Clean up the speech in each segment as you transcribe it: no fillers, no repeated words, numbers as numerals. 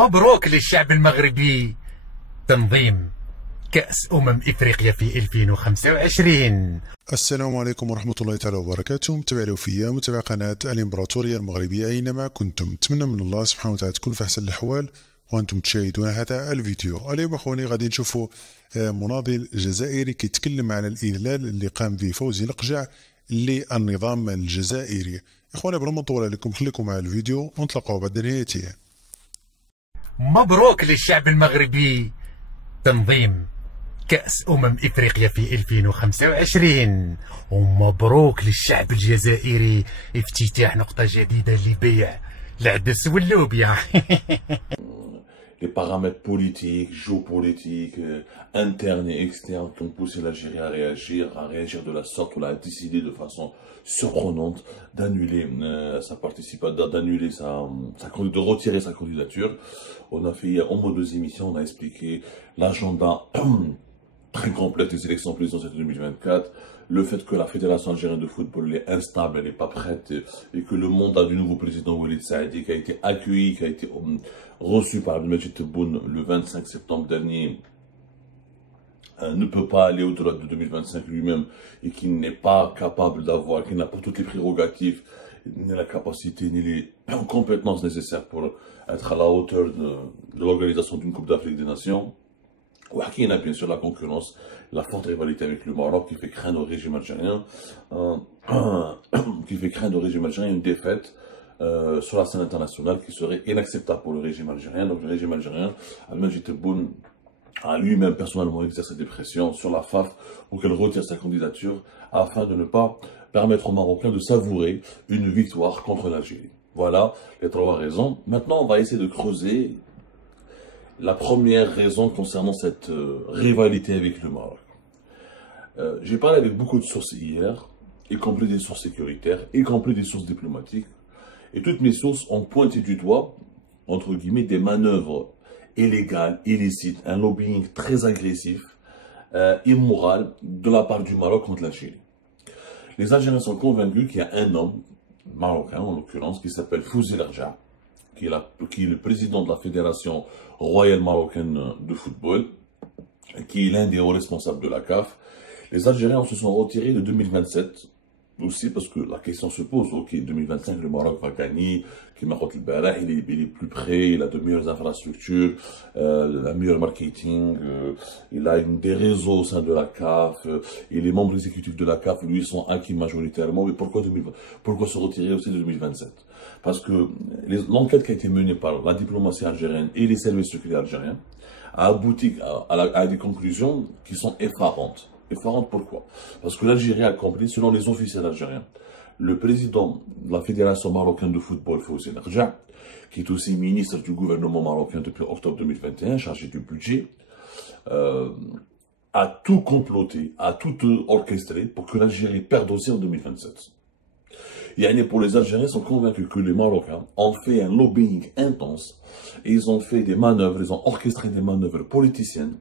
مبروك للشعب المغربي تنظيم كأس إفريقيا في 2025. السلام عليكم ورحمة الله تعالى وبركاته. متابعي الوفية، متابع قناة الإمبراطورية المغربية أينما كنتم، نتمنى من الله سبحانه وتعالى تكون في أحسن الأحوال وأنتم تشاهدون هذا الفيديو. اليوم أخواني غادي نشوفوا مناضل جزائري كيتكلم على الإذلال اللي قام به فوزي لقجع للنظام الجزائري. إخواني بلا ما نطول عليكم خليكم مع الفيديو ونتلاقاو بعد نهايته. مبروك للشعب المغربي تنظيم كأس إفريقيا في 2025، ومبروك للشعب الجزائري افتتاح نقطة جديدة لبيع العدس واللوبيا. Les paramètres politiques, géopolitiques, internes et externes qui ont poussé l'Algérie à réagir de la sorte, où elle a décidé de façon surprenante d'annuler de retirer sa candidature. On a fait en mode 2 émissions, on a expliqué l'agenda très complet des élections présidentielles de 2024, le fait que la Fédération algérienne de football est instable, elle n'est pas prête, et que le mandat du nouveau président Walid Saadi, qui a été accueilli, qui a été reçu par Abdelmadjid Tebboune le 25 septembre dernier, ne peut pas aller au-delà de 2025 lui-même, et qui n'est pas capable d'avoir, qui n'a pas toutes les prérogatives, ni la capacité, ni les compétences nécessaires pour être à la hauteur de l'organisation d'une Coupe d'Afrique des Nations. Il a bien sûr la concurrence, la forte rivalité avec le Maroc qui fait craindre au régime algérien, une défaite sur la scène internationale qui serait inacceptable pour le régime algérien. Donc le régime algérien, Abdelmadjid Tebboune a lui-même personnellement exercé des pressions sur la FAF pour qu'elle retire sa candidature afin de ne pas permettre aux Marocains de savourer une victoire contre l'Algérie. Voilà les 3 raisons. Maintenant, on va essayer de creuser la première raison concernant cette rivalité avec le Maroc. J'ai parlé avec beaucoup de sources hier, y compris des sources sécuritaires, y compris des sources diplomatiques. Et toutes mes sources ont pointé du doigt, entre guillemets, des manœuvres illégales, illicites, un lobbying très agressif, immoral, de la part du Maroc contre l'Algérie. Les Algériens sont convaincus qu'il y a un homme, marocain en l'occurrence, qui s'appelle Fouzi Lerja, qui est le président de la Fédération royale marocaine de football, qui est l'un des hauts responsables de la CAF. Les Algériens se sont retirés de 2027, aussi parce que la question se pose, ok, 2025, le Maroc va gagner, il est plus près, il a de meilleures infrastructures, un meilleur marketing, il a des réseaux au sein de la CAF, et les membres exécutifs de la CAF, lui, sont acquis majoritairement. Mais pourquoi se retirer aussi de 2027? Parce que l'enquête qui a été menée par la diplomatie algérienne et les services secrets algériens a abouti à des conclusions qui sont effarantes. Effarantes pourquoi? Parce que l'Algérie a compris, selon les officiels algériens, le président de la Fédération marocaine de football, Fouzi Lerja, qui est aussi ministre du gouvernement marocain depuis octobre 2021, chargé du budget, a tout comploté, a tout orchestré pour que l'Algérie perde aussi en 2027. Pour les Algériens sont convaincus que les Marocains ont fait un lobbying intense, et ils ont fait des manœuvres, ils ont orchestré des manœuvres politiciennes,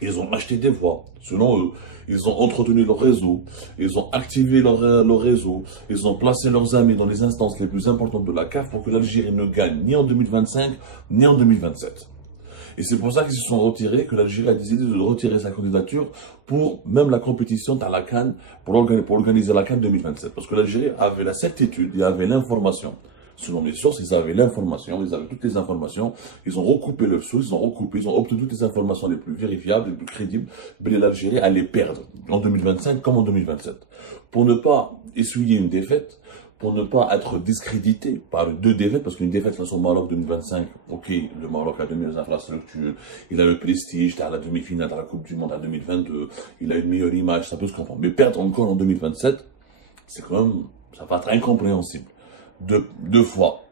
ils ont acheté des voix, selon eux, ils ont entretenu leur réseau, ils ont activé leur réseau, ils ont placé leurs amis dans les instances les plus importantes de la CAF pour que l'Algérie ne gagne ni en 2025, ni en 2027. Et c'est pour ça qu'ils se sont retirés, que l'Algérie a décidé de retirer sa candidature pour même la compétition à la CAN, pour organiser la CAN 2027. Parce que l'Algérie avait la certitude, il y avait l'information. Selon les sources, ils avaient l'information, ils avaient toutes les informations, ils ont recoupé leurs sources, ils ont obtenu toutes les informations les plus vérifiables, les plus crédibles, mais l'Algérie allait perdre en 2025 comme en 2027. Pour ne pas essuyer une défaite, pour ne pas être discrédité par 2 défaites, parce qu'une défaite face au Maroc 2025, ok, le Maroc a de meilleures infrastructures, il a le prestige, à la demi-finale de la Coupe du Monde en 2022, il a une meilleure image, ça peut se comprendre. Mais perdre encore en 2027, c'est quand même, ça va être incompréhensible. 2 fois,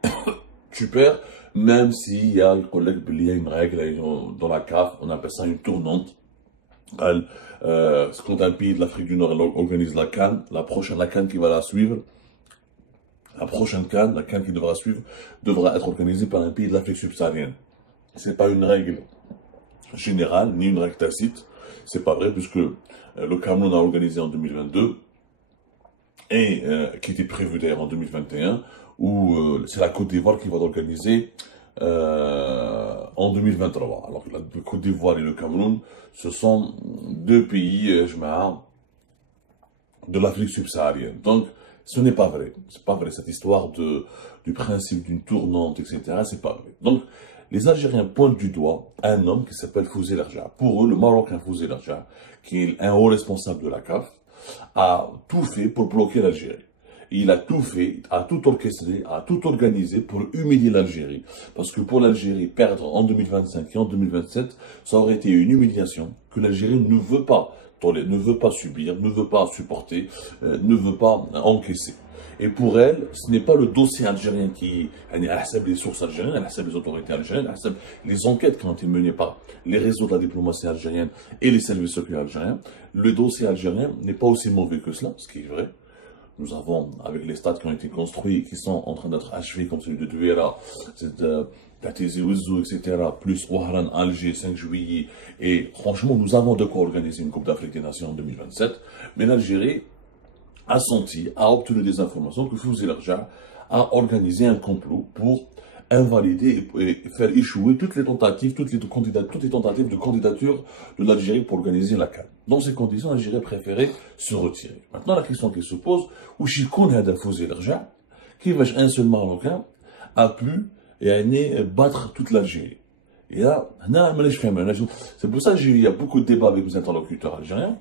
tu perds, même s'il y a une règle dans la CAF, on appelle ça une tournante. Quand un pays de l'Afrique du Nord organise la CAN, la CAN qui va la suivre, la prochaine CAN, la CAN qui devra suivre, devra être organisée par un pays de l'Afrique subsaharienne. C'est pas une règle générale, ni une règle tacite. C'est pas vrai, puisque le Cameroun a organisé en 2022, et qui était prévu d'ailleurs en 2021, où c'est la Côte d'Ivoire qui va organiser en 2023. Alors que la Côte d'Ivoire et le Cameroun, ce sont deux pays de l'Afrique subsaharienne. Donc, ce n'est pas vrai. C'est pas vrai. Cette histoire du principe d'une tournante, etc., c'est pas vrai. Donc, les Algériens pointent du doigt un homme qui s'appelle Fouzi Larja. Pour eux, le Marocain Fouzi Larja, qui est un haut responsable de la CAF, a tout fait pour bloquer l'Algérie. Il a tout fait, a tout orchestré, a tout organisé pour humilier l'Algérie. Parce que pour l'Algérie, perdre en 2025 et en 2027, ça aurait été une humiliation que l'Algérie ne veut pas tolérer, ne veut pas subir, ne veut pas supporter, ne veut pas encaisser. Et pour elle, ce n'est pas le dossier algérien qui accepte les sources algériennes, elle accepte les autorités algériennes, elle accepte les enquêtes qui ont été menées par les réseaux de la diplomatie algérienne et les services secrets algériens. Le dossier algérien n'est pas aussi mauvais que cela, ce qui est vrai. Nous avons, avec les stades qui ont été construits, qui sont en train d'être achevés, comme celui de Douera, Tatizi Ouzou, etc., plus Ouaran, Alger, 5 juillet, et franchement, nous avons de quoi organiser une Coupe d'Afrique des Nations en 2027, mais l'Algérie a senti, a obtenu des informations que Fouzi Larja a organisé un complot pour invalider et faire échouer toutes les tentatives de candidature de l'Algérie pour organiser la CAN. Dans ces conditions, l'Algérie préférait se retirer. Maintenant, la question qui se pose, où Chikoun Hada Fouzi Larja, qui va un seul Marocain, a pu battre toute l'Algérie. Et là, c'est pour ça qu'il y a beaucoup de débats avec mes interlocuteurs algériens.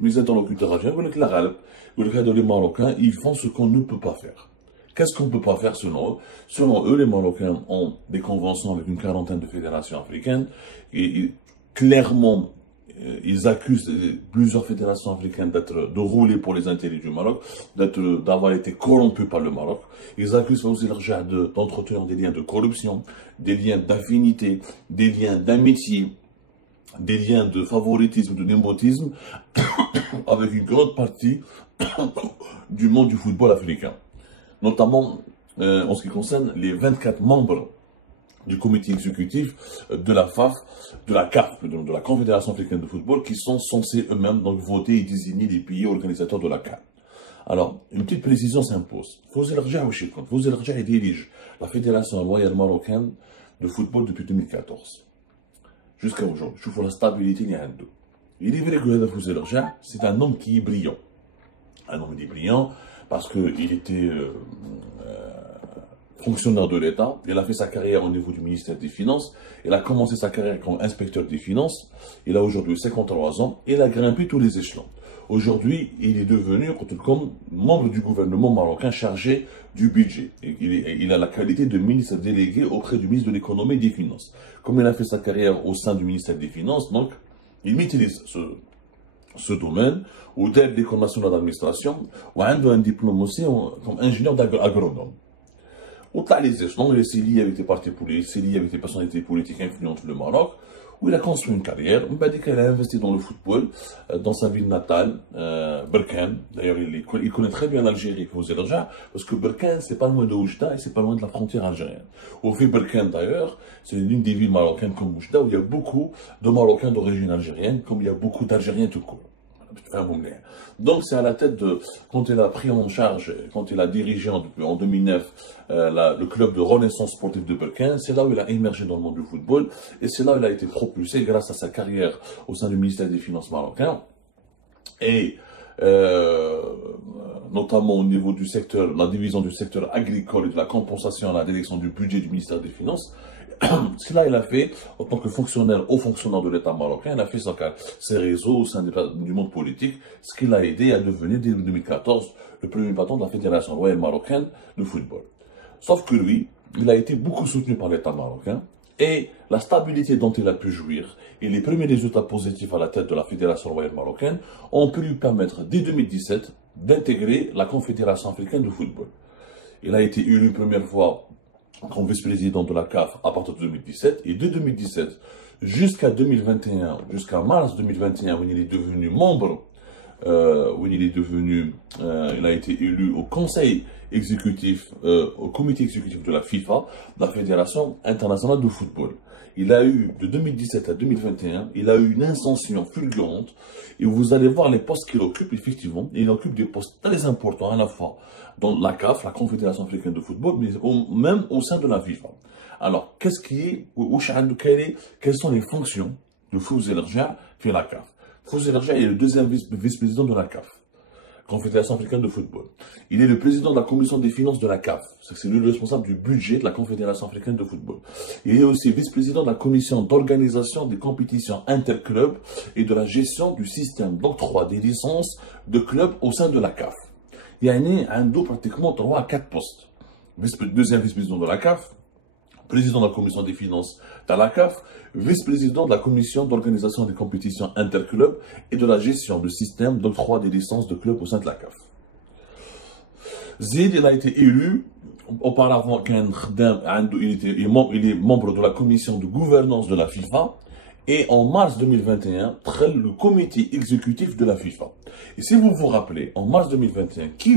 Mes interlocuteurs algériens, les Marocains, ils font ce qu'on ne peut pas faire. Qu'est-ce qu'on ne peut pas faire selon eux? Selon eux, les Marocains ont des conventions avec une quarantaine de fédérations africaines et clairement, ils accusent plusieurs fédérations africaines de rouler pour les intérêts du Maroc, d'avoir été corrompus par le Maroc. Ils accusent aussi l'Argent d'entretenir des liens de corruption, des liens d'affinité, des liens d'amitié, des liens de favoritisme, de népotisme, avec une grande partie du monde du football africain. Notamment en ce qui concerne les 24 membres du comité exécutif de la FAF, de la CAF, de la Confédération africaine de football, qui sont censés eux-mêmes donc voter et désigner les pays organisateurs de la CAN. Alors, une petite précision s'impose. Fouzi Larja dirige la Fédération royale marocaine de football depuis 2014. Jusqu'à aujourd'hui. Je trouve la stabilité il y a un deux. Il est vrai que Fouzi Larja, c'est un homme qui est brillant. Un homme qui est brillant parce qu'il était fonctionnaire de l'État. Il a fait sa carrière au niveau du ministère des Finances. Il a commencé sa carrière comme inspecteur des Finances. Il a aujourd'hui 53 ans. Il a grimpé tous les échelons. Aujourd'hui, il est devenu comme membre du gouvernement marocain chargé du budget. Et il a la qualité de ministre délégué auprès du ministre de l'économie et des Finances. Comme il a fait sa carrière au sein du ministère des Finances, donc, il maîtrise ce domaine, ou d'aide l'école nationale d'administration, ou un diplôme aussi comme ingénieur agronome. Au-delà des échelons, il s'est lié avec des partis politiques, il s'est lié avec des personnalités politiques influentes du Maroc, où il a construit une carrière. On va dire qu'il a investi dans le football, dans sa ville natale, Berkane. D'ailleurs, il connaît très bien l'Algérie, Fouzi Larja, parce que Berkane, c'est pas loin de Oujda et c'est pas loin de la frontière algérienne. Au fait, Berkane, d'ailleurs, c'est l'une des villes marocaines comme Oujda, où il y a beaucoup de Marocains d'origine algérienne, comme il y a beaucoup d'Algériens tout court. Donc c'est à la tête de, quand il a pris en charge, quand il a dirigé en 2009 le club de renaissance sportive de Berkane, c'est là où il a émergé dans le monde du football et c'est là où il a été propulsé grâce à sa carrière au sein du ministère des Finances marocain et notamment au niveau du secteur, la division du secteur agricole et de la compensation à la direction du budget du ministère des Finances. Ce qu'il a fait, en tant que fonctionnaire, haut fonctionnaire de l'État marocain, il a fait ses réseaux au sein du monde politique, ce qui l'a aidé à devenir, dès 2014, le premier patron de la Fédération royale marocaine de football. Sauf que lui, il a été beaucoup soutenu par l'État marocain, et la stabilité dont il a pu jouir, et les premiers résultats positifs à la tête de la Fédération royale marocaine, ont pu lui permettre, dès 2017, d'intégrer la Confédération africaine de football. Il a été élu une première fois comme vice-président de la CAF à partir de 2017, et de 2017 jusqu'à 2021, jusqu'à mars 2021, où il est devenu membre, il a été élu au conseil exécutif, au comité exécutif de la FIFA, de la Fédération internationale de football. il a eu, de 2017 à 2021, il a eu une ascension fulgurante. Et vous allez voir les postes qu'il occupe, effectivement. Il occupe des postes très importants à la fois dans la CAF, la Confédération africaine de football, mais même au sein de la FIFA. Alors, qu'est-ce qui est, quelles sont les fonctions de Fawzi El Rja في la CAF? Fawzi El Rja est le deuxième vice-président de la CAF, Confédération africaine de football. Il est le président de la commission des finances de la CAF. C'est lui le responsable du budget de la Confédération africaine de football. Il est aussi vice-président de la commission d'organisation des compétitions interclubs et de la gestion du système d'octroi des licences de clubs au sein de la CAF. Il y a pratiquement 3 à 4 postes. Deuxième vice-président de la CAF, président de la commission des finances de la CAF, vice-président de la commission d'organisation des compétitions interclubs et de la gestion du système d'octroi des licences de clubs au sein de la CAF. Zid, il a été élu, auparavant il est membre de la commission de gouvernance de la FIFA, et en mars 2021, le comité exécutif de la FIFA. Et si vous vous rappelez, en mars 2021, qui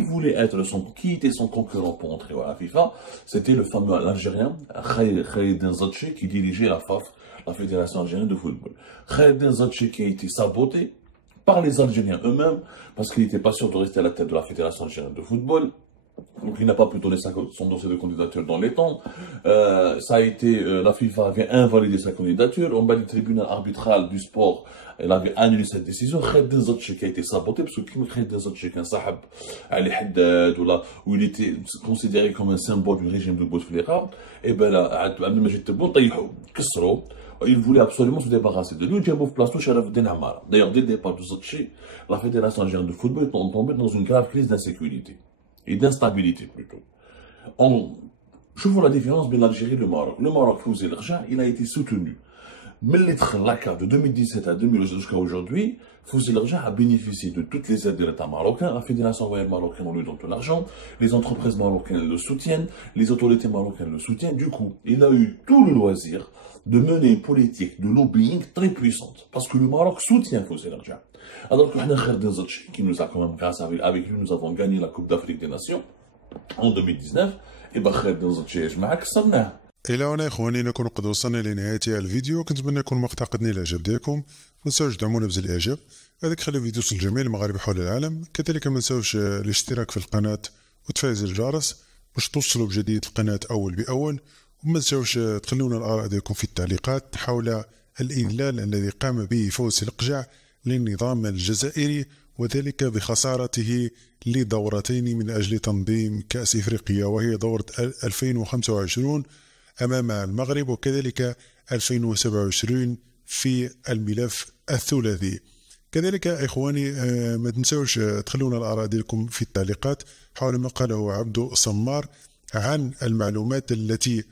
était son concurrent pour entrer à la FIFA? C'était le fameux Algérien, Khaled Zenzachi, qui dirigeait la FAF, la Fédération Algérienne de Football. Khaled Zenzachi qui a été saboté par les Algériens eux-mêmes, parce qu'il n'était pas sûr de rester à la tête de la Fédération Algérienne de Football. Donc il n'a pas pu donner son dossier de candidature dans les temps. La FIFA avait invalidé sa candidature. En bas du tribunal arbitral du sport, elle avait annulé cette décision. Khaled Zenzachi qui a été saboté, parce que Khaled Zenzachi est un sahab Ali Haddad, où il était considéré comme un symbole du régime de Bouteflika, et ben là, Abdelmajid Tebboune, il voulait absolument se débarrasser de lui. D'ailleurs, dès le départ de Zenzachi, la Fédération algérienne de football est tombée dans une grave crise d'insécurité et d'instabilité plutôt. Je vois la différence entre l'Algérie et le Maroc. Le Maroc, Fawzi El Rja, il a été soutenu. Mais la CAF de 2017 à 2012 jusqu'à aujourd'hui, Fawzi El Rja a bénéficié de toutes les aides de l'État marocain. La Fédération royale marocaine lui donne de l'argent, les entreprises marocaines le soutiennent, les autorités marocaines le soutiennent. Du coup, il a eu tout le loisir de mener une politique de lobbying très puissante. Parce que le Maroc soutient Fawzi El Rja. Alors que Khaled Zenzachi, qui nous a quand même, grâce avec lui, nous avons gagné la Coupe d'Afrique des Nations en 2019, et ben Khaled Zenzachi معك كسرناه. الى هنا اخواني نكون قد وصلنا لنهايه الفيديو. كنتمنى يكون المقطع قد نال الاعجاب ديالكم. ما تنساوش تدعمونا بزر الاعجاب، هذاك خلي الفيديو يوصل لجميع المغاربه حول العالم. كذلك ما تنساوش الاشتراك في القناه وتفعيل زر الجرس باش توصلوا بجديد القناه اول باول. وما تنساوش تخلونا الاراء ديالكم في التعليقات حول الاذلال الذي قام به فوزي القجع للنظام الجزائري، وذلك بخسارته لدورتين من أجل تنظيم كأس إفريقيا، وهي دورة 2025 أمام المغرب، وكذلك 2027 في الملف الثلاثي. كذلك إخواني ما تنسوش تخلونا الآراء ديالكم في التعليقات حول ما قاله عبد سمار عن المعلومات التي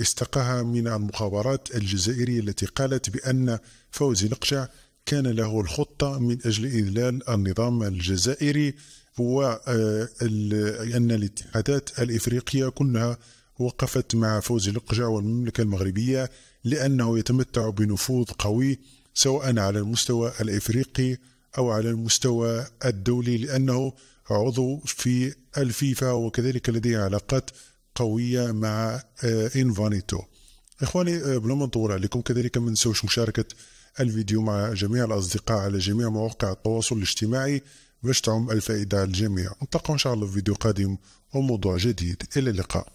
استقاها من المخابرات الجزائرية، التي قالت بأن فوزي القجع كان له الخطة من أجل إذلال النظام الجزائري، وأن الاتحادات الإفريقية كلها وقفت مع فوزي القجع والمملكة المغربية لأنه يتمتع بنفوذ قوي سواء على المستوى الإفريقي أو على المستوى الدولي، لأنه عضو في الفيفا وكذلك لديه علاقات قوية مع إنفانيتو. إخواني بلا ما نطول عليكم، كذلك ما ننسوش مشاركة الفيديو مع جميع الأصدقاء على جميع مواقع التواصل الاجتماعي باش تعم الفائدة على الجميع. نلتقوا إن شاء الله في فيديو قادم وموضوع جديد. إلى اللقاء.